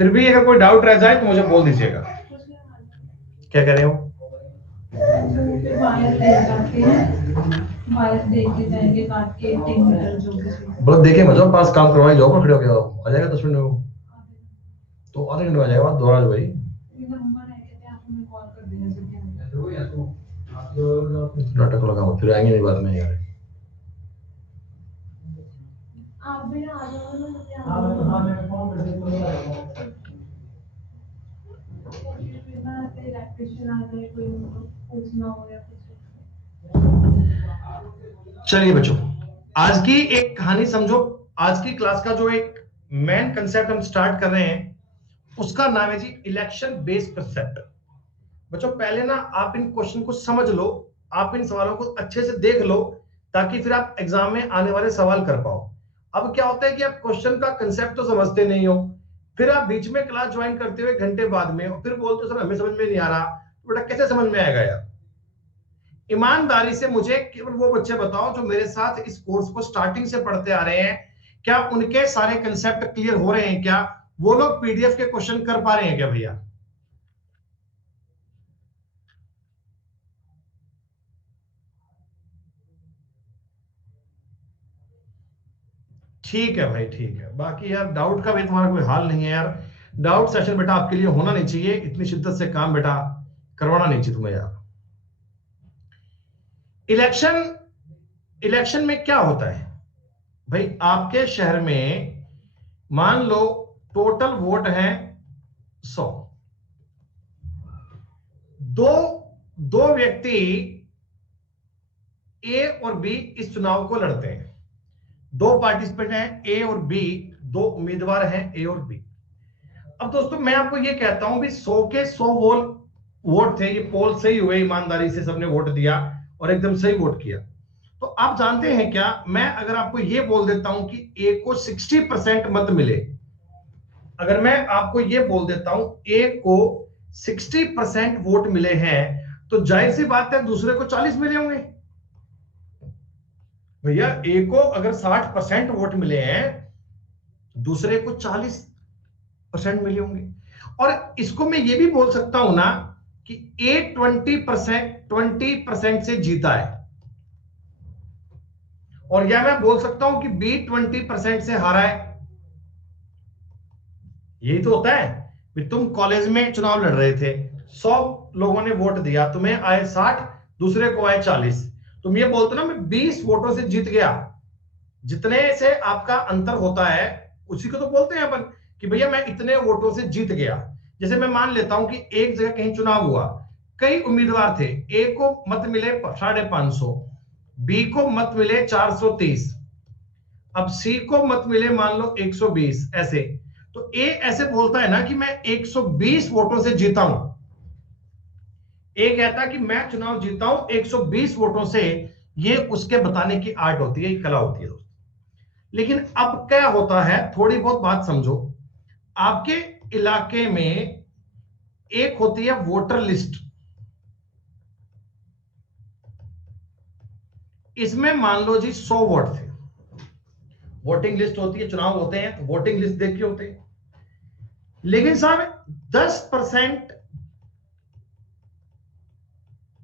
फिर भी अगर कोई डाउट रह जाए तो मुझे बोल दीजिएगा। क्या कह रहे हो? बोलो देखे मजा पास काम करवाई जाओ पर खड़े हो गया आ जाएगा 10 मिनट में, तो आधे घंटे में आ जाएगा बात दोबारा भाई। नाटक लगाओ फिर आएंगे नहीं बाद में यार। चलिए बच्चों, आज की एक कहानी समझो। आज की क्लास का जो एक मेन कंसेप्ट हम स्टार्ट कर रहे हैं उसका नाम है जी इलेक्शन बेस्ड कंसेप्ट। बच्चों पहले ना आप इन क्वेश्चन को समझ लो, आप इन सवालों को अच्छे से देख लो ताकि फिर आप एग्जाम में आने वाले सवाल कर पाओ। अब क्या होता है कि आप क्वेश्चन का कंसेप्ट तो समझते नहीं हो, फिर आप बीच में क्लास ज्वाइन करते हुए घंटे बाद में और फिर बोलते हो सर हमें समझ में नहीं आ रहा, तो बेटा कैसे समझ में आएगा यार। ईमानदारी से मुझे केवल वो बच्चे बताओ जो मेरे साथ इस कोर्स को स्टार्टिंग से पढ़ते आ रहे हैं, क्या उनके सारे कंसेप्ट क्लियर हो रहे हैं? क्या वो लोग पीडीएफ के क्वेश्चन कर पा रहे हैं क्या भैया? ठीक है भाई, ठीक है। बाकी यार डाउट का भी तुम्हारा कोई हाल नहीं है यार। डाउट सेशन बेटा आपके लिए होना नहीं चाहिए, इतनी शिद्दत से काम बेटा करवाना नहीं चाहिए तुम्हें यार। इलेक्शन, इलेक्शन में क्या होता है भाई? आपके शहर में मान लो टोटल वोट है 100, दो दो व्यक्ति ए और बी इस चुनाव को लड़ते हैं। दो पार्टिसिपेंट हैं ए और बी, दो उम्मीदवार हैं ए और बी। अब दोस्तों मैं आपको ये कहता हूं भी 100 के 100 वोट थे, ये पोल सही हुए, ईमानदारी से सबने वोट दिया और एकदम सही वोट किया। तो आप जानते हैं क्या, मैं अगर आपको ये बोल देता हूं कि ए को 60% मत मिले, अगर मैं आपको ये बोल देता हूं ए को 60% वोट मिले हैं, तो जाहिर सी बात है दूसरे को 40 मिले होंगे। भैया ए को अगर 60% वोट मिले हैं, दूसरे को 40% मिले होंगे। और इसको मैं ये भी बोल सकता हूं ना कि ए 20% से जीता है, और या मैं बोल सकता हूं कि बी 20% से हारा है। यही तो होता है कि तुम कॉलेज में चुनाव लड़ रहे थे, 100 लोगों ने वोट दिया, तुम्हें आए 60, दूसरे को आए 40। तुम ये बोलते ना मैं 20 वोटों से जीत गया। जितने से आपका अंतर होता है उसी को तो बोलते हैं अपन कि भैया मैं इतने वोटों से जीत गया। जैसे मैं मान लेता हूं कि एक जगह कहीं चुनाव हुआ, कई उम्मीदवार थे, ए को मत मिले 550, बी को मत मिले 430, अब सी को मत मिले मान लो 120, ऐसे। तो ए ऐसे बोलता है ना कि मैं 120 वोटों से जीता हूं। ए कहता है कि मैं चुनाव जीता हूं 120 वोटों से। ये उसके बताने की आर्ट होती है, कला होती है दोस्तों। लेकिन अब क्या होता है, थोड़ी बहुत बात समझो। आपके इलाके में एक होती है वोटर लिस्ट, इसमें मान लो जी 100 वोट थे। वोटिंग लिस्ट होती है, चुनाव होते हैं तो वोटिंग लिस्ट देख के होते हैं। लेकिन साहब 10%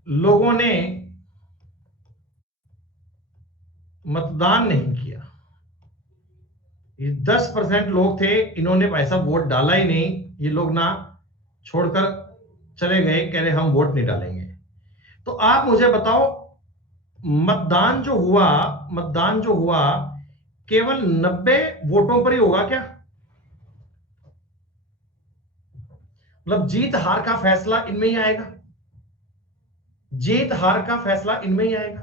लोगों ने मतदान नहीं किया। ये 10% लोग थे, इन्होंने ऐसा वोट डाला ही नहीं। ये लोग ना छोड़कर चले गए, कह रहे हम वोट नहीं डालेंगे। तो आप मुझे बताओ, मतदान जो हुआ, मतदान जो हुआ केवल 90 वोटों पर ही होगा क्या? मतलब जीत हार का फैसला इनमें ही आएगा, जीत हार का फैसला इनमें ही आएगा।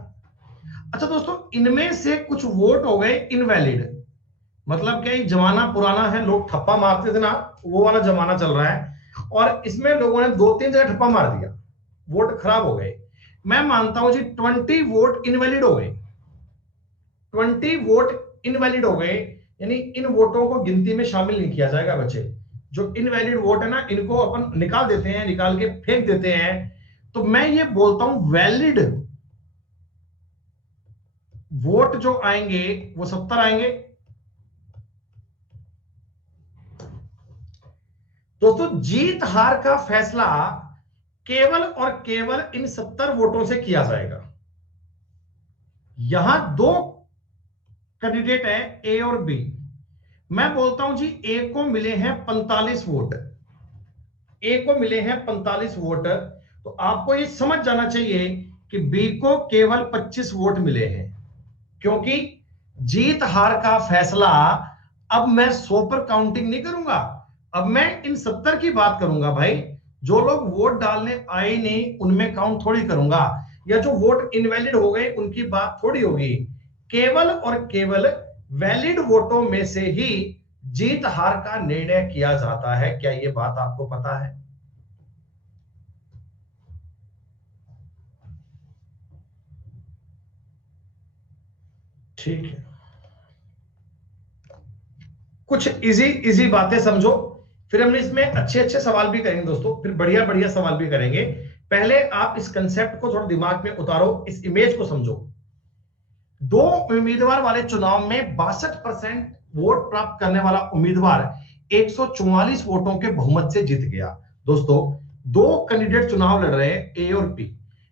अच्छा दोस्तों, इनमें से कुछ वोट हो गए इनवैलिड। मतलब क्या, ये जमाना पुराना है, लोग ठप्पा मारते थे ना, वो वाला जमाना चल रहा है। और इसमें लोगों ने 2-3 जगह ठप्पा मार दिया, वोट खराब हो गए। मैं मानता हूं जी 20 वोट इनवैलिड हो गए, 20 वोट इनवैलिड हो गए। यानी इन वोटों को गिनती में शामिल नहीं किया जाएगा बच्चे। जो इनवैलिड वोट है ना, इनको अपन निकाल देते हैं, निकाल के फेंक देते हैं। तो मैं ये बोलता हूं वैलिड वोट जो आएंगे वो 70 आएंगे। दोस्तों जीत हार का फैसला केवल और केवल इन 70 वोटों से किया जाएगा। यहां दो कैंडिडेट हैं, ए और बी। मैं बोलता हूं जी ए को मिले हैं 45 वोट, ए को मिले हैं 45 वोट, तो आपको ये समझ जाना चाहिए कि बी को केवल 25 वोट मिले हैं, क्योंकि जीत हार का फैसला अब मैं 100 पर काउंटिंग नहीं करूंगा, अब मैं इन 70 की बात करूंगा भाई। जो लोग वोट डालने आए नहीं उनमें काउंट थोड़ी करूंगा, या जो वोट इनवैलिड हो गए उनकी बात थोड़ी होगी। केवल और केवल वैलिड वोटों में से ही जीत हार का निर्णय किया जाता है। क्या यह बात आपको पता है? ठीक है, कुछ इजी इजी बातें समझो, फिर हम इसमें अच्छे अच्छे सवाल भी करेंगे दोस्तों, फिर बढ़िया बढ़िया सवाल भी करेंगे। पहले आप इस कंसेप्ट को थोड़ा दिमाग में उतारो, इस इमेज को समझो। दो उम्मीदवार वाले चुनाव में 62% वोट प्राप्त करने वाला उम्मीदवार 144 वोटों के बहुमत से जीत गया। दोस्तों दो कैंडिडेट चुनाव लड़ रहे हैं, ए और बी।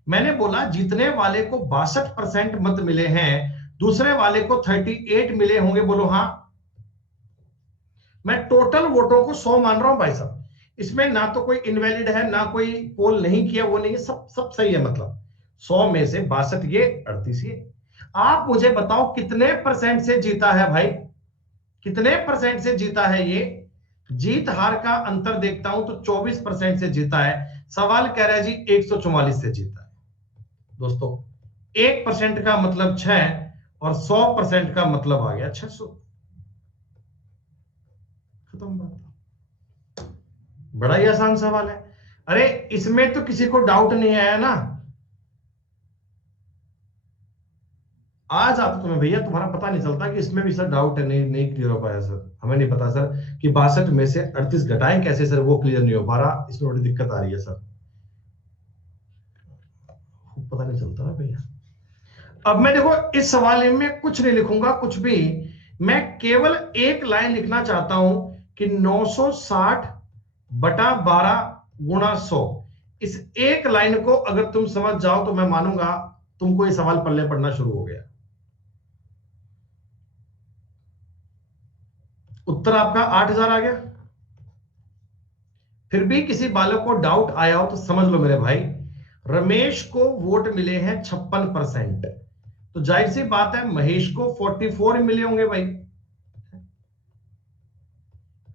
मैंने बोला जीतने वाले को 62% मत मिले हैं, दूसरे वाले को 38 मिले होंगे, बोलो हाँ। मैं टोटल वोटों को 100 मान रहा हूं भाई साहब, इसमें ना तो कोई इनवैलिड है ना कोई पोल नहीं किया, वो नहीं है, सब सब सही है। मतलब 100 में से 62 ये 38 ये। आप मुझे बताओ कितने परसेंट से जीता है भाई, कितने परसेंट से जीता है ये? जीत हार का अंतर देखता हूं तो 24% से जीता है। सवाल कह रहा है जी 144 से जीता है। दोस्तों 1% का मतलब 6 और 100% का मतलब आ गया 600। खत्म बात, बड़ा ही आसान सवाल है। अरे इसमें तो किसी को डाउट नहीं आया ना? आज आता तुम्हें भैया, तुम्हारा पता नहीं चलता कि इसमें भी सर डाउट है, नहीं नहीं क्लियर हो पाया सर, हमें नहीं पता सर कि 62 में से 38 घटाएं कैसे सर, वो क्लियर नहीं हो पा रहा, इसमें बड़ी दिक्कत आ रही है सर, पता नहीं चलता ना भैया। अब मैं देखो इस सवाल में कुछ नहीं लिखूंगा कुछ भी, मैं केवल एक लाइन लिखना चाहता हूं कि 960 बटा 12 गुणा 100। इस एक लाइन को अगर तुम समझ जाओ तो मैं मानूंगा तुमको ये सवाल पल्ले पड़ना शुरू हो गया। उत्तर आपका 8000 आ गया। फिर भी किसी बालक को डाउट आया हो तो समझ लो मेरे भाई, रमेश को वोट मिले हैं 56%, तो जाहिर सी बात है महेश को 44 मिले होंगे भाई।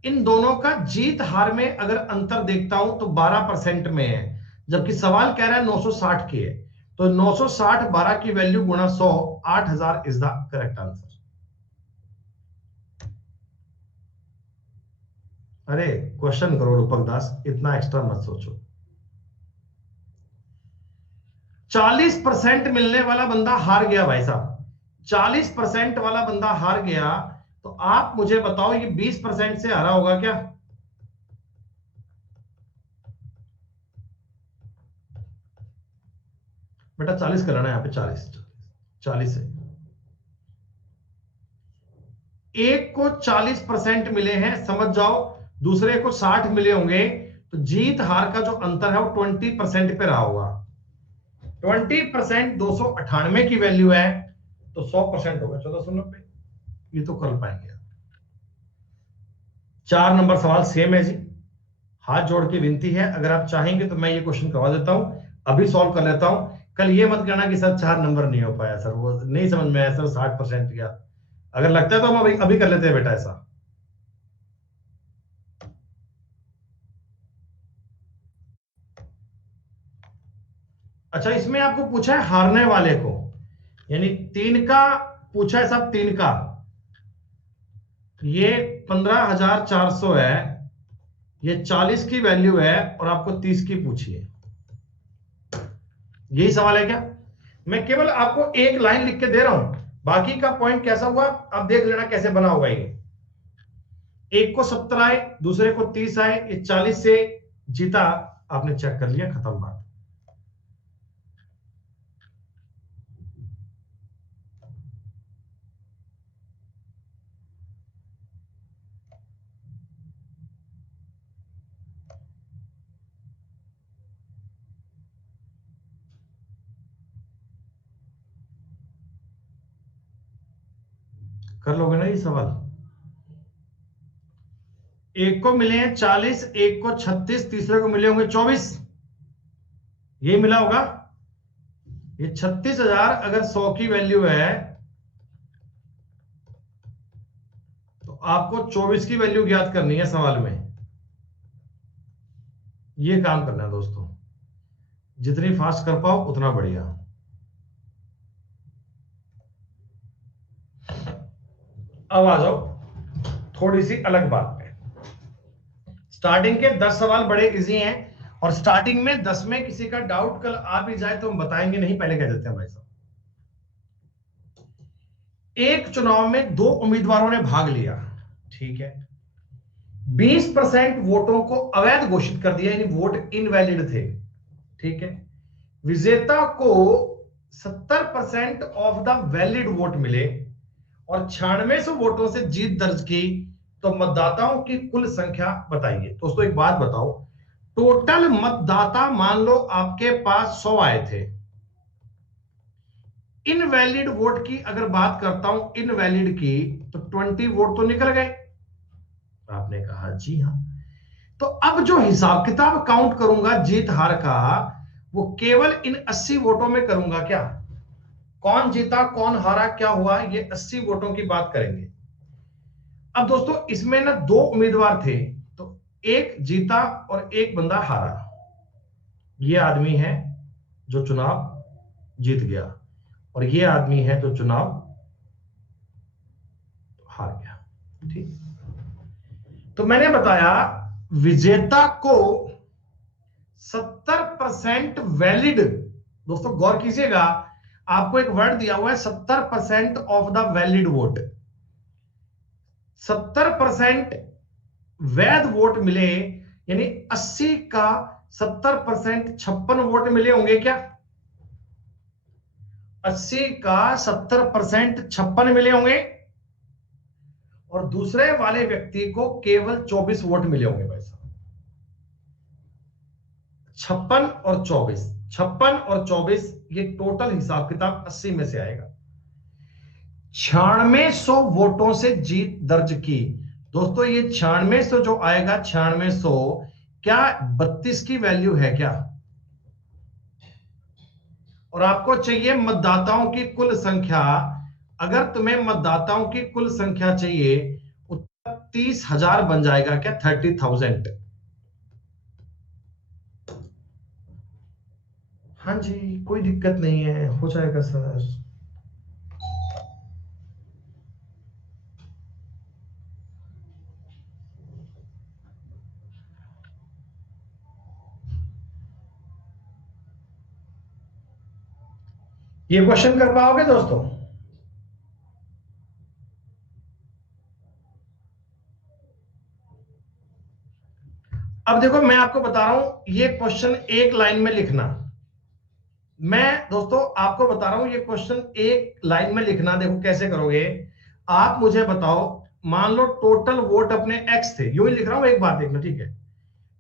इन दोनों का जीत हार में अगर अंतर देखता हूं तो 12% में है, जबकि सवाल कह रहा है 960 की है, तो 960 12 की वैल्यू गुणा 100, 8000 इज द करेक्ट आंसर। अरे क्वेश्चन करो रूपक दास, इतना एक्स्ट्रा मत सोचो। 40% मिलने वाला बंदा हार गया भाई साहब, 40% वाला बंदा हार गया, तो आप मुझे बताओ ये 20% से हारा होगा क्या? बेटा 40 कर लेना, यहाँ पे 40, 40 है। एक को 40% मिले हैं समझ जाओ, दूसरे को 60 मिले होंगे, तो जीत हार का जो अंतर है वो 20% पे रहा होगा। 20% 298 की वैल्यू है, तो 100% होगा 1490। ये तो कर पाएंगे। 4 नंबर सवाल सेम है जी, हाथ जोड़ के विनती है, अगर आप चाहेंगे तो मैं ये क्वेश्चन करवा देता हूं, अभी सॉल्व कर लेता हूं। कल ये मत कहना कि सर 4 नंबर नहीं हो पाया सर, वो नहीं समझ में आया सर 60% किया। अगर लगता है तो हम अभी अभी कर लेते हैं बेटा ऐसा। अच्छा इसमें आपको पूछा है हारने वाले को, यानी 3 का पूछा है साहब, 3 का, ये 15,400 है, ये 40 की वैल्यू है और आपको 30 की पूछी है। यही सवाल है क्या? मैं केवल आपको एक लाइन लिख के दे रहा हूं, बाकी का पॉइंट कैसा हुआ अब देख लेना कैसे बना होगा ये। एक को 70 आए, दूसरे को 30 आए, ये 40 से जीता, आपने चेक कर लिया, खत्म बात। कर लोगे ना ये सवाल? एक को मिले हैं 40, एक को 36, तीसरे को मिले होंगे 24, ये मिला होगा। ये 36,000 अगर 100 की वैल्यू है तो आपको 24 की वैल्यू ज्ञात करनी है सवाल में। ये काम करना है दोस्तों, जितनी फास्ट कर पाओ उतना बढ़िया। अब आ जाओ थोड़ी सी अलग बात पे। स्टार्टिंग के 10 सवाल बड़े इजी हैं, और स्टार्टिंग में 10 में किसी का डाउट कल आ भी जाए तो हम बताएंगे नहीं, पहले कह देते हैं भाई साहब। एक चुनाव में 2 उम्मीदवारों ने भाग लिया, ठीक है। 20% वोटों को अवैध घोषित कर दिया, यानी वोट इनवैलिड थे, ठीक है। विजेता को 70% ऑफ द वैलिड वोट मिले और 9600 वोटों से जीत दर्ज की, तो मतदाताओं की कुल संख्या बताइए। दोस्तों एक बात बताओ, टोटल मतदाता मान लो आपके पास 100 आए थे, इनवैलिड वोट की अगर बात करता हूं, इनवैलिड की, तो 20 वोट तो निकल गए। आपने कहा जी हां। तो अब जो हिसाब किताब काउंट करूंगा जीत हार का, वो केवल इन 80 वोटों में करूंगा। क्या कौन जीता कौन हारा क्या हुआ, ये 80 वोटों की बात करेंगे। अब दोस्तों इसमें ना 2 उम्मीदवार थे, तो एक जीता और एक बंदा हारा। ये आदमी है जो चुनाव जीत गया, और ये आदमी है जो चुनाव हार गया, ठीक। तो मैंने बताया विजेता को 70% वैलिड, दोस्तों गौर कीजिएगा, आपको एक वर्ड दिया हुआ है 70% ऑफ द वैलिड वोट। 70% वैध वोट मिले, यानी 80 का 70% 56 वोट मिले होंगे क्या? 80 का 70% 56 मिले होंगे, और दूसरे वाले व्यक्ति को केवल 24 वोट मिले होंगे भाई साहब। 56 और 24, 56 और 24, ये टोटल हिसाब किताब 80 में से आएगा। 9600 वोटों से जीत दर्ज की। दोस्तों ये 9600 जो आएगा, 9600 क्या 32 की वैल्यू है क्या? और आपको चाहिए मतदाताओं की कुल संख्या। अगर तुम्हें मतदाताओं की कुल संख्या चाहिए, उत्तर 30,000 बन जाएगा क्या? 30,000। हाँ जी, कोई दिक्कत नहीं है, हो जाएगा सर। ये क्वेश्चन कर पाओगे दोस्तों? अब देखो मैं आपको बता रहा हूं, ये क्वेश्चन एक लाइन में लिखना। मैं दोस्तों आपको बता रहा हूं, ये क्वेश्चन एक लाइन में लिखना। देखो कैसे करोगे, आप मुझे बताओ, मान लो टोटल वोट अपने एक्स थे, यूं ही लिख रहा हूं, एक बात देखना, ठीक है।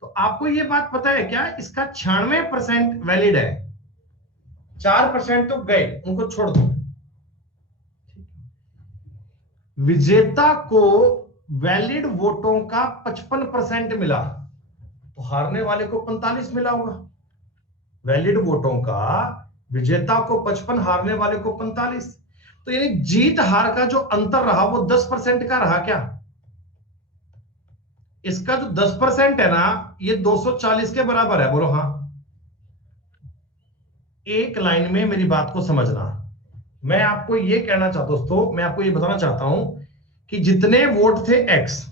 तो आपको ये बात पता है क्या, इसका 96% वैलिड है, 4% तो गए, उनको छोड़ दो। विजेता को वैलिड वोटों का 55% मिला, तो हारने वाले को 45 मिला होगा। वैलिड वोटों का विजेता को 55, हारने वाले को 45, तो यानी जीत हार का जो अंतर रहा वो 10% का रहा क्या? इसका जो 10% है ना, ये 240 के बराबर है, बोलो हाँ। एक लाइन में मेरी बात को समझना। मैं आपको ये कहना चाहता हूं दोस्तों, मैं आपको ये बताना चाहता हूं कि जितने वोट थे एक्स,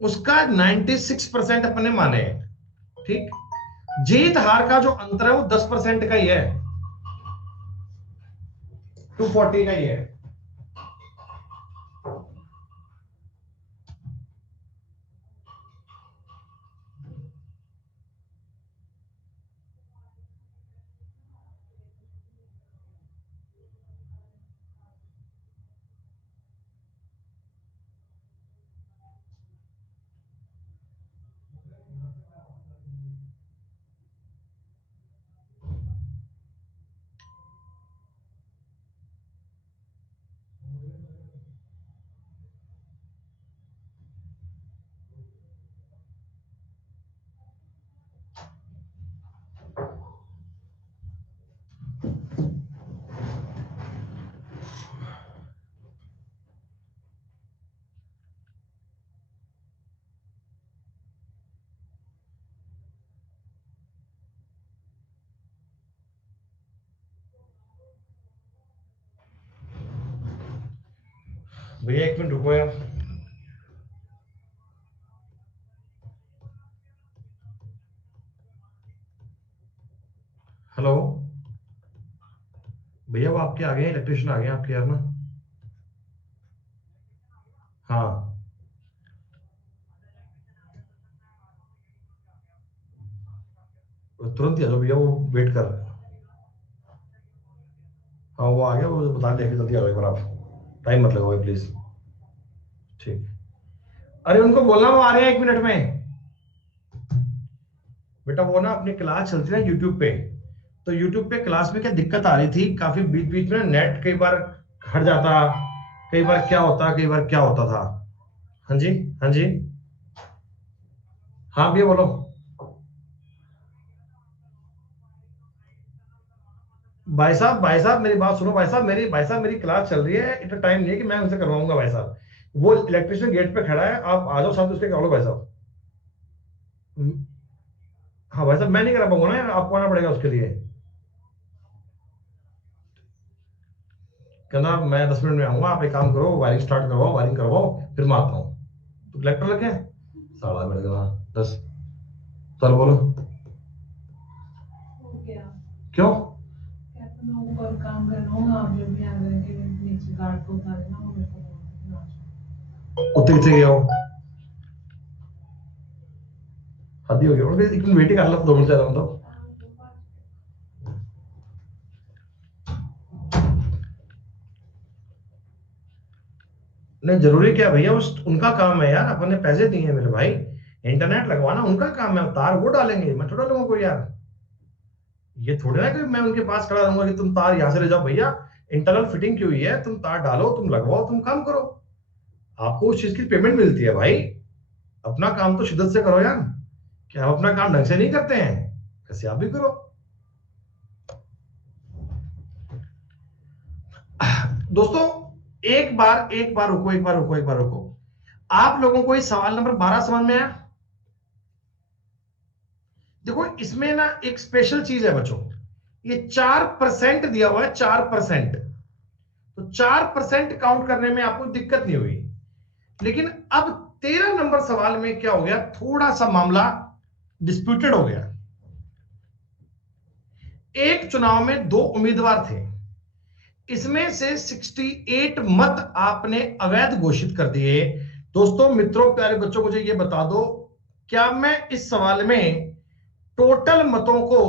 उसका 96% अपने माने हैं, ठीक। जीत हार का जो अंतर है वो 10% का ही है, 240 का ही है। भैया एक मिनट रुको यार। हेलो भैया, वो आपके आ गए, इलेक्ट्रिशियन आ गए आपके यार ना। हाँ तुरंत ही आ जाओ भैया, वो वेट कर रहे हैं। हाँ वो आ गया, वो बता दिया कि जल्दी आ जाओ एक बार आप, टाइम मत लगाओ प्लीज। ठीक। अरे उनको बोलना वो आ रहे हैं 1 मिनट में। बेटा वो ना अपनी क्लास चलती है ना यूट्यूब पे, तो यूट्यूब पे क्लास में क्या दिक्कत आ रही थी, काफी बीच बीच में नेट कई बार हट जाता, कई बार क्या होता, कई बार क्या होता था। हाँ जी। हाँ जी। हाँ भैया बोलो। भाई साहब मेरी बात सुनो भाई साहब, मेरी क्लास चल रही है, इतना टाइम नहीं है कि मैं उनसे करवाऊंगा भाई साहब। वो इलेक्ट्रिशियन गेट पे खड़ा है, आप आ जाओ साथ उसके करा लो भाई साहब। हाँ भाई साहब, मैं नहीं करा पाऊंगा ना यार, आपको आना पड़ेगा उसके लिए। कहना मैं 10 मिनट में आऊंगा, आप एक काम करो, वायरिंग स्टार्ट करवाओ, वायरिंग करवाओ, फिर मैं आता हूँ। तो कलेक्टर लगे 11:30 का 10। चलो बोलो। क्यों? कुत्ते कितने गया हो? हद ही हो गया, एक मिनट वेटिंग कर लो, 2 मिनट से रहा हूँ। नहीं जरूरी क्या भैया, उस उनका काम है यार, अपन ने पैसे दिए हैं मेरे भाई, इंटरनेट लगवाना उनका काम है, तार वो डालेंगे, मैं थोड़ा डालूंगा कोई यार। ये थोड़ी ना कि मैं उनके पास खड़ा रहूंगा कि तुम तार यहां से ले जाओ भैया, इंटरनल फिटिंग की हुई है, तुम तार डालो, तुम लगवाओ, तुम काम करो, आपको उस चीज की पेमेंट मिलती है भाई। अपना काम तो शिद्दत से करो यार। क्या हम अपना काम ढंग से नहीं करते हैं? कैसे आप भी करो। दोस्तों एक बार रुको, एक बार रुको। आप लोगों को ये सवाल नंबर 12 समझ में आया? देखो इसमें ना एक स्पेशल चीज है बच्चों, ये 4% दिया हुआ है, 4%। तो 4% काउंट करने में आपको दिक्कत नहीं हुई। लेकिन अब 13 नंबर सवाल में क्या हो गया, थोड़ा सा मामला डिस्प्यूटेड हो गया। एक चुनाव में 2 उम्मीदवार थे, इसमें से 68 मत आपने अवैध घोषित कर दिए। दोस्तों मित्रों प्यारे बच्चों, मुझे यह बता दो, क्या मैं इस सवाल में टोटल मतों को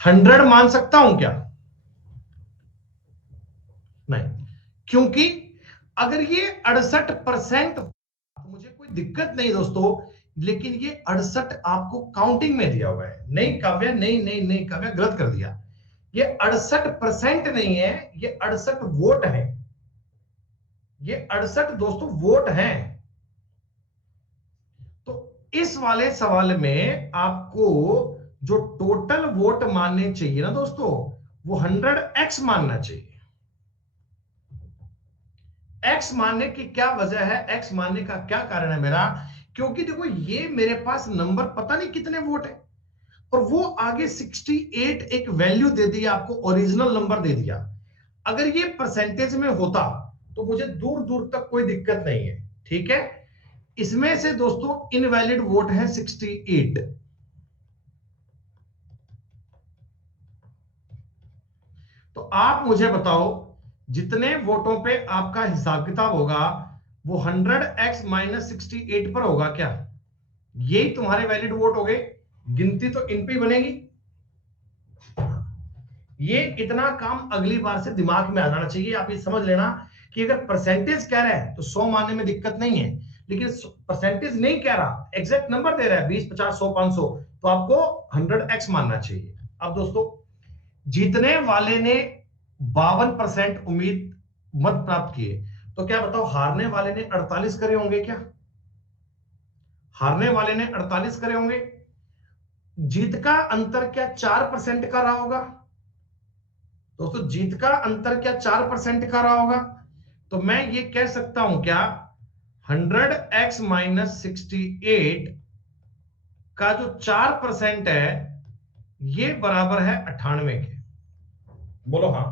100 मान सकता हूं क्या? नहीं, क्योंकि अगर ये 68% तो मुझे कोई दिक्कत नहीं दोस्तों, लेकिन ये 68 आपको काउंटिंग में दिया हुआ है। नहीं काव्या, नहीं नहीं नहीं काव्या, गलत कर दिया। ये 68% नहीं है, ये 68 वोट है। ये 68 दोस्तों वोट हैं। तो इस वाले सवाल में आपको जो टोटल वोट मानने चाहिए ना दोस्तों, वो 100x मानना चाहिए। एक्स मानने की क्या वजह है, एक्स मानने का क्या कारण है मेरा? क्योंकि देखो ये मेरे पास नंबर पता नहीं कितने वोट है, और वो आगे 68 एक वैल्यू दे दी, आपको ओरिजिनल नंबर दे दिया। अगर ये परसेंटेज में होता तो मुझे दूर दूर तक कोई दिक्कत नहीं है, ठीक है। इसमें से दोस्तों इनवैलिड वोट है 68। तो आप मुझे बताओ, जितने वोटों पे आपका हिसाब किताब होगा वो 100x माइनस 68 पर होगा क्या? यही तुम्हारे वैलिड वोट हो गए। गिनती तो इन पे ही बनेगी। ये इतना काम अगली बार से दिमाग में आ जाना चाहिए। आप ये समझ लेना कि अगर परसेंटेज कह रहा है तो 100 मानने में दिक्कत नहीं है, लेकिन परसेंटेज नहीं कह रहा, एग्जैक्ट नंबर दे रहा है 20, 50, 100, 500, तो आपको 100x मानना चाहिए। अब दोस्तों, जीतने वाले ने 52% उम्मीद मत प्राप्त किए, तो क्या बताओ हारने वाले ने 48 करे होंगे क्या? हारने वाले ने 48 करे होंगे। जीत का अंतर क्या 4% का रहा होगा? दोस्तों जीत का अंतर क्या 4% का रहा होगा? तो मैं ये कह सकता हूं क्या, 100x माइनस 68 का जो 4% है ये बराबर है 98 के। बोलो हाँ।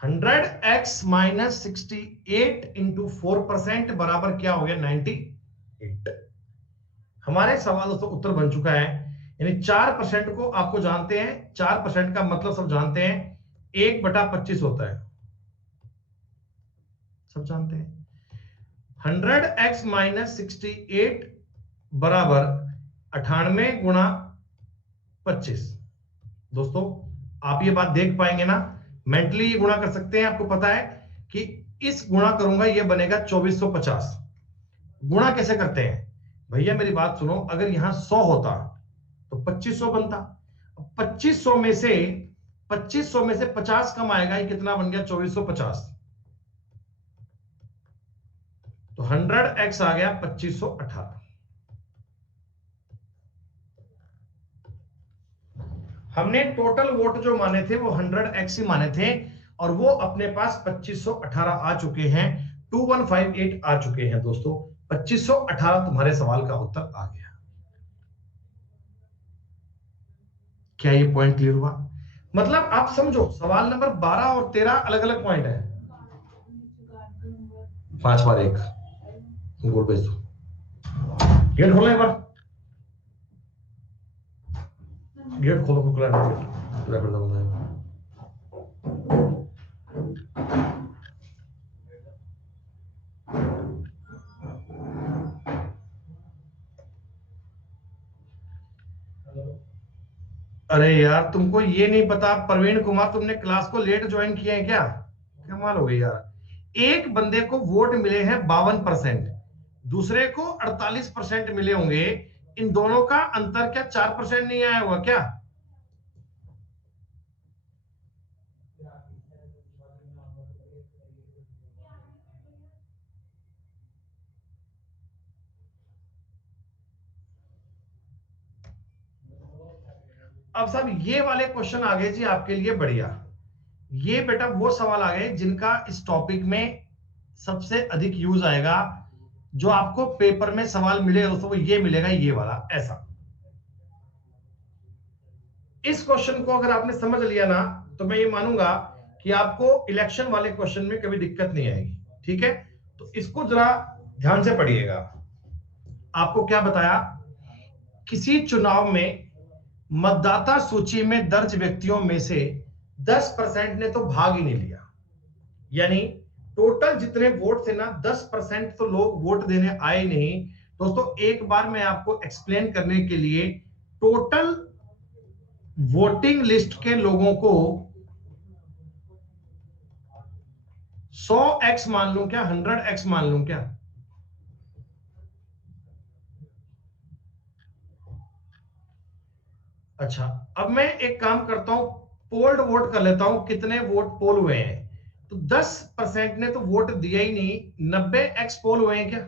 100x माइनस 68 इंटू 4% बराबर क्या हो गया? 98। हमारे सवाल दोस्तों उत्तर बन चुका है। यानी 4% को आपको जानते हैं, 4% का मतलब सब जानते हैं, 1/25 होता है, सब जानते हैं। 100x माइनस 68 बराबर 98 गुणा 25। दोस्तों आप ये बात देख पाएंगे ना, मेंटली ये गुणा कर सकते हैं। आपको पता है कि इस गुणा करूंगा ये बनेगा 2450। गुणा कैसे करते हैं भैया, मेरी बात सुनो, अगर यहां 100 होता तो 2500 बनता। 2500 में से 2500 में से 50 कम आएगा, ये कितना बन गया? 2450। तो 100x आ गया 2518। हमने टोटल वोट जो माने थे वो 100x ही माने थे, और वो अपने पास 2518 आ चुके हैं, 2158 आ चुके हैं दोस्तों। 2518 तुम्हारे सवाल का उत्तर आ गया। क्या ये पॉइंट क्लियर हुआ? मतलब आप समझो, सवाल नंबर 12 और 13 अलग अलग पॉइंट है। 5 बार 1 गोल भेज दो। गेट खोलना एक बार, गेट खोलो, खुला है गेट, पूरा कर दो। अरे यार तुमको ये नहीं पता, प्रवीण कुमार तुमने क्लास को लेट ज्वाइन किया है क्या? कमाल हो गई यार। एक बंदे को वोट मिले हैं 52%, दूसरे को 48% मिले होंगे। इन दोनों का अंतर क्या 4% नहीं आया हुआ क्या? अब साहब ये वाले क्वेश्चन आ गए जी आपके लिए बढ़िया। ये बेटा वो सवाल आ गए जिनका इस टॉपिक में सबसे अधिक यूज आएगा। जो आपको पेपर में सवाल मिलेगा दोस्तों, वो ये मिलेगा, ये वाला ऐसा। इस क्वेश्चन को अगर आपने समझ लिया ना, तो मैं ये मानूंगा कि आपको इलेक्शन वाले क्वेश्चन में कभी दिक्कत नहीं आएगी। ठीक है, तो इसको जरा ध्यान से पढ़िएगा। आपको क्या बताया, किसी चुनाव में मतदाता सूची में दर्ज व्यक्तियों में से 10% ने तो भाग ही नहीं लिया। यानी टोटल जितने वोट थे ना, 10% तो लोग वोट देने आए नहीं, दोस्तों एक बार मैं आपको एक्सप्लेन करने के लिए टोटल वोटिंग लिस्ट के लोगों को 100x मान लूं क्या, 100x मान लूं क्या? अच्छा, अब मैं एक काम करता हूं, पोल्ड वोट कर लेता हूं, कितने वोट पोल हुए हैं। तो 10% ने तो वोट दिया ही नहीं, 90x पोल हुए हैं क्या?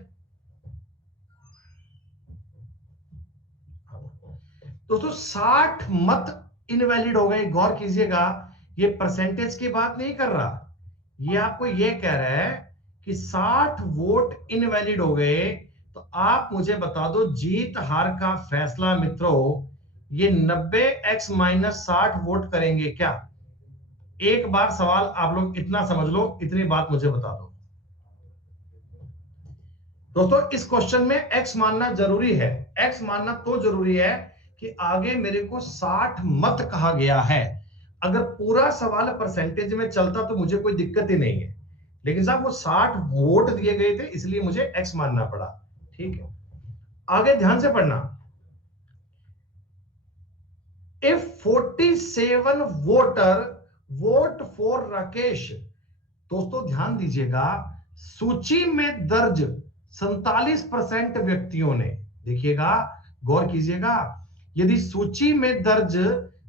दोस्तों 60 मत इनवैलिड हो गए। गौर कीजिएगा, ये परसेंटेज की बात नहीं कर रहा, ये आपको ये कह रहा है कि 60 वोट इनवैलिड हो गए। तो आप मुझे बता दो जीत हार का फैसला मित्रों, ये 90x-60 वोट करेंगे क्या? एक बार सवाल आप लोग इतना समझ लो, इतनी बात मुझे बता दो। दोस्तों इस क्वेश्चन में x मानना जरूरी है। x मानना तो जरूरी है कि आगे मेरे को 60 मत कहा गया है। अगर पूरा सवाल परसेंटेज में चलता तो मुझे कोई दिक्कत ही नहीं है, लेकिन साहब वो 60 वोट दिए गए थे, इसलिए मुझे x मानना पड़ा। ठीक है, आगे ध्यान से पढ़ना। If 47 voter vote for Rakesh, दोस्तों ध्यान दीजिएगा, सूची में दर्ज 47% व्यक्तियों ने, देखिएगा गौर कीजिएगा, यदि सूची में दर्ज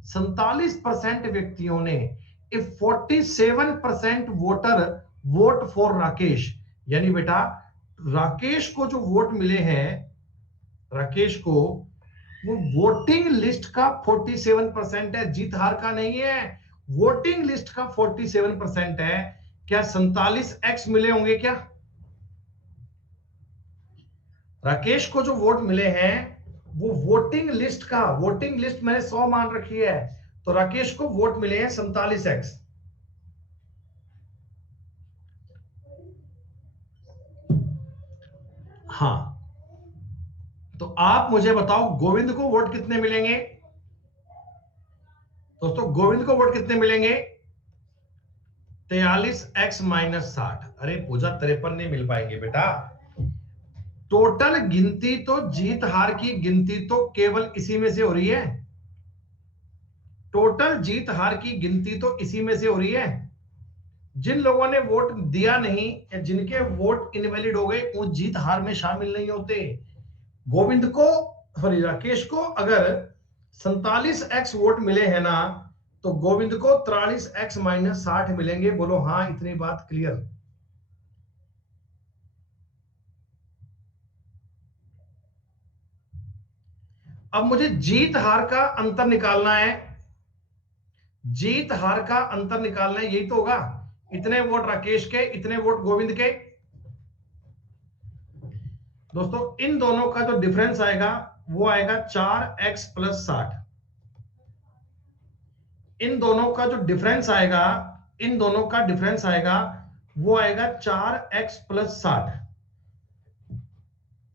47% व्यक्तियों ने, if 47% voter vote for Rakesh, यानी बेटा राकेश को जो वोट मिले हैं, राकेश को, वो वोटिंग लिस्ट का 47% है, जीत हार का नहीं है, वोटिंग लिस्ट का 47% है। क्या 47x मिले होंगे क्या? राकेश को जो वोट मिले हैं वो वोटिंग लिस्ट का, वोटिंग लिस्ट मैंने 100 मान रखी है, तो राकेश को वोट मिले हैं 47x। हाँ, तो आप मुझे बताओ गोविंद को वोट कितने मिलेंगे? दोस्तों गोविंद को वोट कितने मिलेंगे? 43x-60। अरे पूजा 53 नहीं मिल पाएंगे बेटा। टोटल गिनती तो, जीत हार की गिनती तो केवल इसी में से हो रही है। टोटल जीत हार की गिनती तो इसी में से हो रही है। जिन लोगों ने वोट दिया नहीं या जिनके वोट इनवैलिड हो गए, वो जीत हार में शामिल नहीं होते। गोविंद को, सॉरी राकेश को अगर 47x वोट मिले हैं ना, तो गोविंद को 43x-60 मिलेंगे। बोलो हाँ, इतनी बात क्लियर। अब मुझे जीत हार का अंतर निकालना है, जीत हार का अंतर निकालना है, यही तो होगा। इतने वोट राकेश के, इतने वोट गोविंद के। दोस्तों इन दोनों का जो डिफरेंस आएगा वो आएगा 4x+60। इन दोनों का जो डिफरेंस आएगा, इन दोनों का डिफरेंस आएगा वो आएगा 4x+60।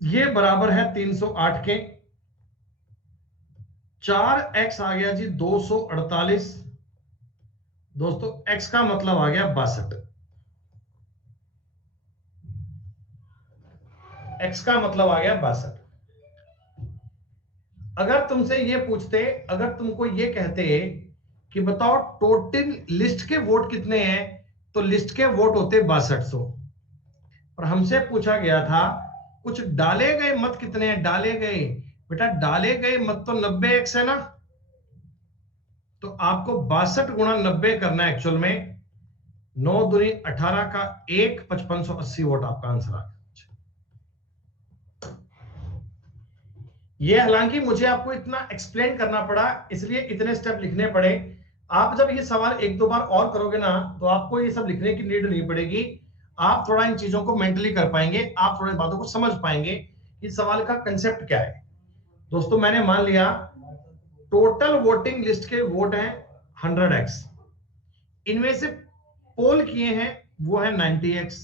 ये बराबर है 308 के। 4x आ गया जी 248। दोस्तों x का मतलब आ गया 62। x का मतलब आ गया 62। अगर तुमसे ये पूछते, अगर तुमको ये कहते कि बताओ टोटल लिस्ट के वोट कितने हैं, तो लिस्ट के वोट होते 6200। और हमसे पूछा गया था कुछ डाले गए मत कितने हैं, डाले गए, बेटा डाले गए मत तो 90x है ना, तो आपको 62 × 90 करना है एक्चुअल में। 9 दूनी 18 का 1, 5580 वोट आपका आंसर आ गया। ये हालांकि मुझे आपको इतना एक्सप्लेन करना पड़ा, इसलिए इतने स्टेप लिखने पड़े। आप जब ये सवाल एक दो बार और करोगे ना, तो आपको ये सब लिखने की नीड नहीं पड़ेगी। आप थोड़ा इन चीजों को मेंटली कर पाएंगे, आप थोड़ी बातों को समझ पाएंगे कि सवाल का कंसेप्ट क्या है। दोस्तों मैंने मान लिया टोटल वोटिंग लिस्ट के वोट हैं 100x, इनमें से पोल किए हैं वो है 90x,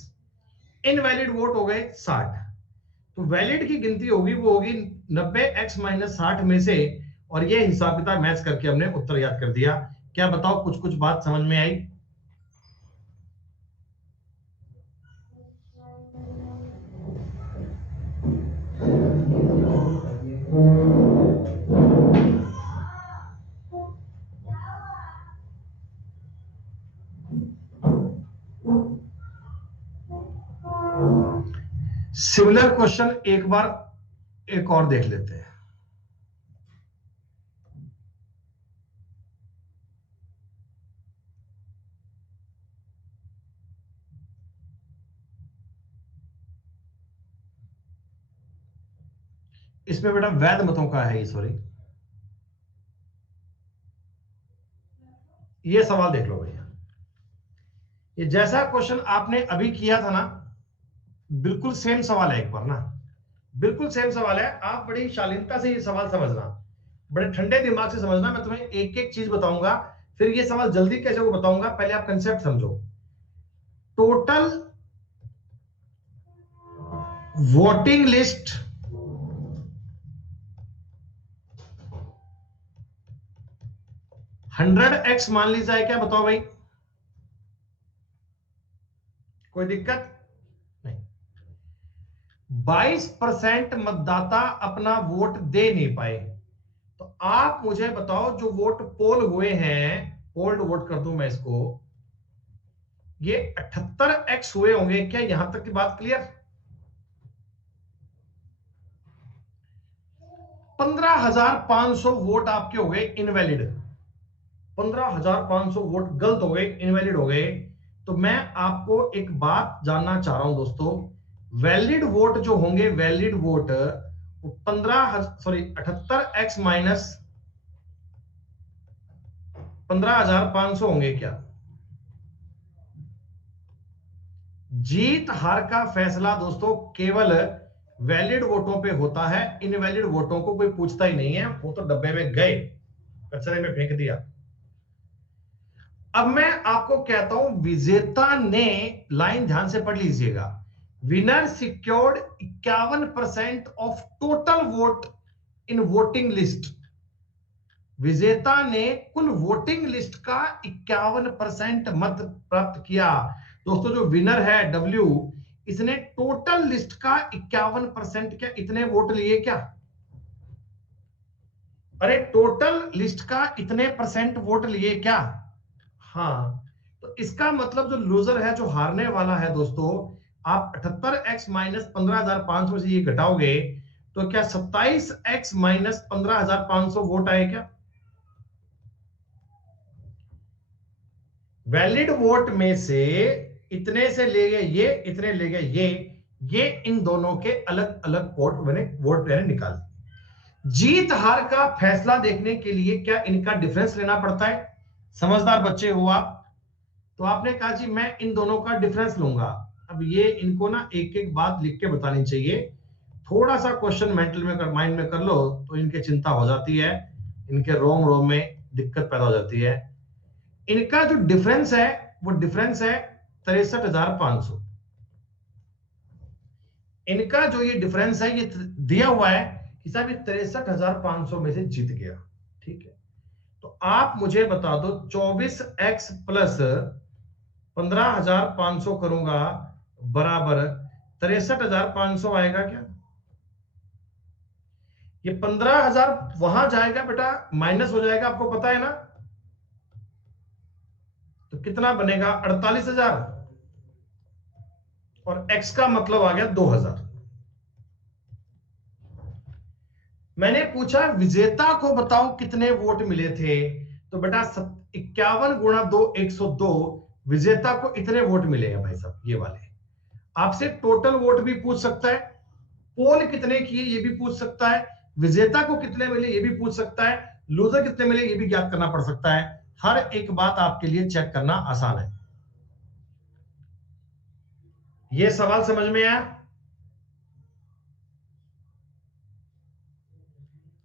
इनवैलिड वोट हो गए 60। तो वैलिड की गिनती होगी वो होगी 90x-60 में से, और ये हिसाब किताब मैच करके हमने उत्तर याद कर दिया। क्या बताओ कुछ कुछ बात समझ में आई? सिमिलर क्वेश्चन एक बार एक और देख लेते हैं। इसमें बेटा वैध मतों का है, सॉरी, ये सवाल देख लो भैया। ये जैसा क्वेश्चन आपने अभी किया था ना, बिल्कुल सेम सवाल है एक बार ना, बिल्कुल सेम सवाल है। आप बड़ी शालीनता से ये सवाल समझना, बड़े ठंडे दिमाग से समझना। मैं तुम्हें एक एक चीज बताऊंगा, फिर ये सवाल जल्दी कैसे को बताऊंगा, पहले आप कंसेप्ट समझो। टोटल वोटिंग लिस्ट 100x मान ली जाए, क्या बताओ भाई, कोई दिक्कत नहीं। 22% मतदाता अपना वोट दे नहीं पाए, तो आप मुझे बताओ जो वोट पोल हुए हैं, पोल्ड वोट कर दूं मैं इसको, ये 78x हुए होंगे क्या? यहां तक की बात क्लियर? 15,500 वोट आपके हो गए इनवैलिड, 15,500 वोट गलत हो गए, इनवैलिड हो गए। तो मैं आपको एक बात जानना चाह रहा हूं दोस्तों, वैलिड वोट जो होंगे, वैलिड वोट वो 78x माइनस 15,500 होंगे क्या? जीत हार का फैसला दोस्तों केवल वैलिड वोटों पे होता है, इनवैलिड वोटों को कोई पूछता ही नहीं है, वो तो डब्बे में गए, कचरे में फेंक दिया। अब मैं आपको कहता हूं विजेता ने, लाइन ध्यान से पढ़ लीजिएगा, winner secured 51% of total vote in voting list. विजेता ने कुल वोटिंग लिस्ट का 51% मत प्राप्त किया। दोस्तों जो विनर है डब्ल्यू, इसने टोटल लिस्ट का 51% क्या, इतने वोट लिए क्या? अरे टोटल लिस्ट का इतने परसेंट वोट लिए क्या? हाँ, तो इसका मतलब जो लूजर है, जो हारने वाला है दोस्तों, आप 78x माइनस 15,500 से ये घटाओगे तो क्या 27x माइनस 15,500 वोट आए क्या? वैलिड वोट में से इतने से ले गए ये, इतने ले गए ये इन दोनों के अलग अलग वोट मैंने निकाल। जीत हार का फैसला देखने के लिए क्या इनका डिफरेंस लेना पड़ता है? समझदार बच्चे हो आप, तो आपने कहा जी मैं इन दोनों का डिफरेंस लूंगा। अब ये इनको ना एक एक बात लिख के बतानी चाहिए, थोड़ा सा क्वेश्चन मेंटल में कर, माइंड में कर लो तो इनके चिंता हो जाती है, इनके रोम रोम में दिक्कत पैदा हो जाती है। इनका जो डिफरेंस है वो डिफरेंस है 63,500। इनका जो ये डिफरेंस है ये दिया हुआ है कि साहब ये 63,500 में से जीत गया, ठीक है। तो आप मुझे बता दो 24x प्लस 15,500 करूंगा बराबर 63,500 आएगा क्या? ये 15,000 वहां जाएगा बेटा, माइनस हो जाएगा, आपको पता है ना, तो कितना बनेगा? 48,000, और x का मतलब आ गया 2,000। मैंने पूछा विजेता को बताओ कितने वोट मिले थे, तो बेटा 51 गुणा 2 102, विजेता को इतने वोट मिले हैं भाई साहब ये वाले। आपसे टोटल वोट भी पूछ सकता है, पोल कितने किए ये भी पूछ सकता है, विजेता को कितने मिले ये भी पूछ सकता है, लूजर कितने मिले ये भी ज्ञात करना पड़ सकता है। हर एक बात आपके लिए चेक करना आसान है। ये सवाल समझ में आया?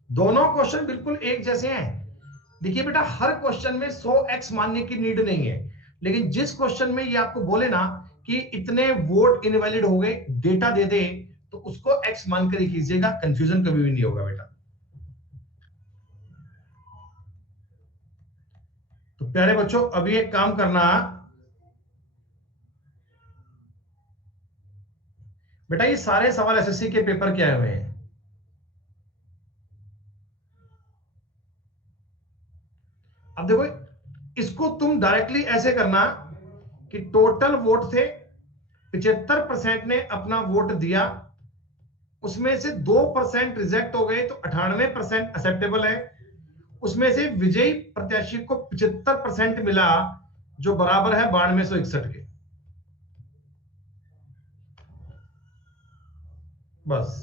दोनों क्वेश्चन बिल्कुल एक जैसे हैं। देखिए बेटा हर क्वेश्चन में 100x मानने की नीड नहीं है, लेकिन जिस क्वेश्चन में ये आपको बोले ना कि इतने वोट इनवैलिड हो गए, डेटा दे दे, तो उसको x मानकर ही कीजिएगा, कंफ्यूजन कभी भी नहीं होगा बेटा। तो प्यारे बच्चों अभी एक काम करना बेटा, ये सारे सवाल एसएससी के पेपर के आए हुए हैं, अब देखो इसको तुम डायरेक्टली ऐसे करना कि टोटल वोट थे 75% ने अपना वोट दिया, उसमें से 2% रिजेक्ट हो गए तो 98% एक्सेप्टेबल है। उसमें से विजयी प्रत्याशी को 75% मिला जो बराबर है 9261 के। बस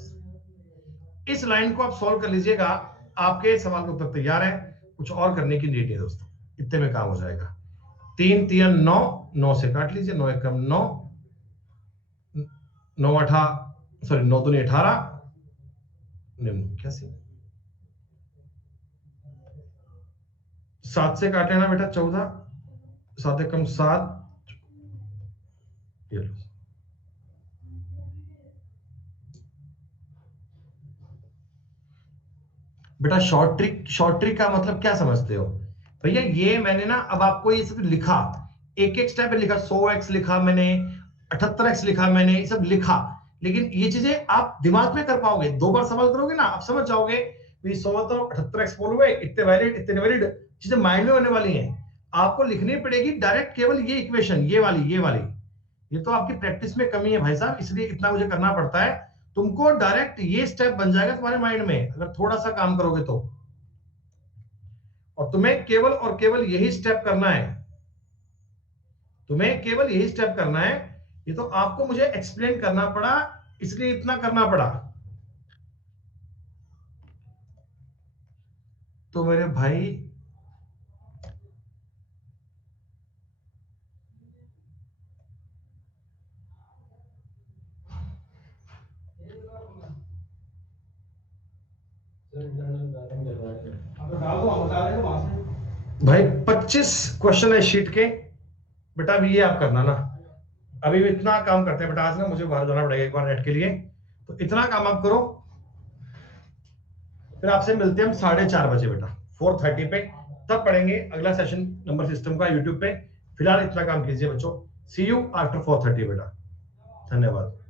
इस लाइन को आप सॉल्व कर लीजिएगा, आपके सवाल का उत्तर तैयार है, कुछ और करने की नीड है दोस्तों, इतने में काम हो जाएगा। 3 3 9, 9 से काट लीजिए, 9 एकम 9, 9 8 सॉरी 9 दूनी 18, क्या सी 7 से काट लेना बेटा 14, 7 एकम 7, ये लो। बेटा शॉर्ट ट्रिक का मतलब क्या समझते हो भैया? ये मैंने ना अब आपको ये सब लिखा, एक एक स्टेप लिखा, 100x लिखा मैंने, 78x लिखा मैंने, ये सब लिखा, लेकिन ये चीजें आप दिमाग में कर पाओगे, 2 बार सवाल करोगे ना आप समझ जाओगे। 100 तो 78x बोल हुए, इतने वैलिड इतने वैलिड चीजें माइंड में होने वाली हैं। आपको लिखनी पड़ेगी डायरेक्ट केवल ये इक्वेशन, ये वाली। ये तो आपकी प्रैक्टिस में कमी है भाई साहब, इसलिए इतना मुझे करना पड़ता है। तुमको डायरेक्ट ये स्टेप बन जाएगा तुम्हारे माइंड में अगर थोड़ा सा काम करोगे तो, और तुम्हें केवल और केवल यही स्टेप करना है, तुम्हें केवल यही स्टेप करना है। ये तो आपको मुझे एक्सप्लेन करना पड़ा, इसलिए इतना करना पड़ा। तो मेरे भाई भाई 25 क्वेश्चन है शीट के बेटा, अभी ये आप करना ना, अभी भी इतना काम करते हैं बेटा। आज ना मुझे बाहर जाना पड़ेगा एक बार नेट के लिए, तो इतना काम आप करो, फिर आपसे मिलते हैं हम 4:30 बजे बेटा, 4:30 पे, तब पढ़ेंगे अगला सेशन नंबर सिस्टम का यूट्यूब पे। फिलहाल इतना काम कीजिए बच्चों, सी यू आफ्टर 4:30 बेटा, धन्यवाद।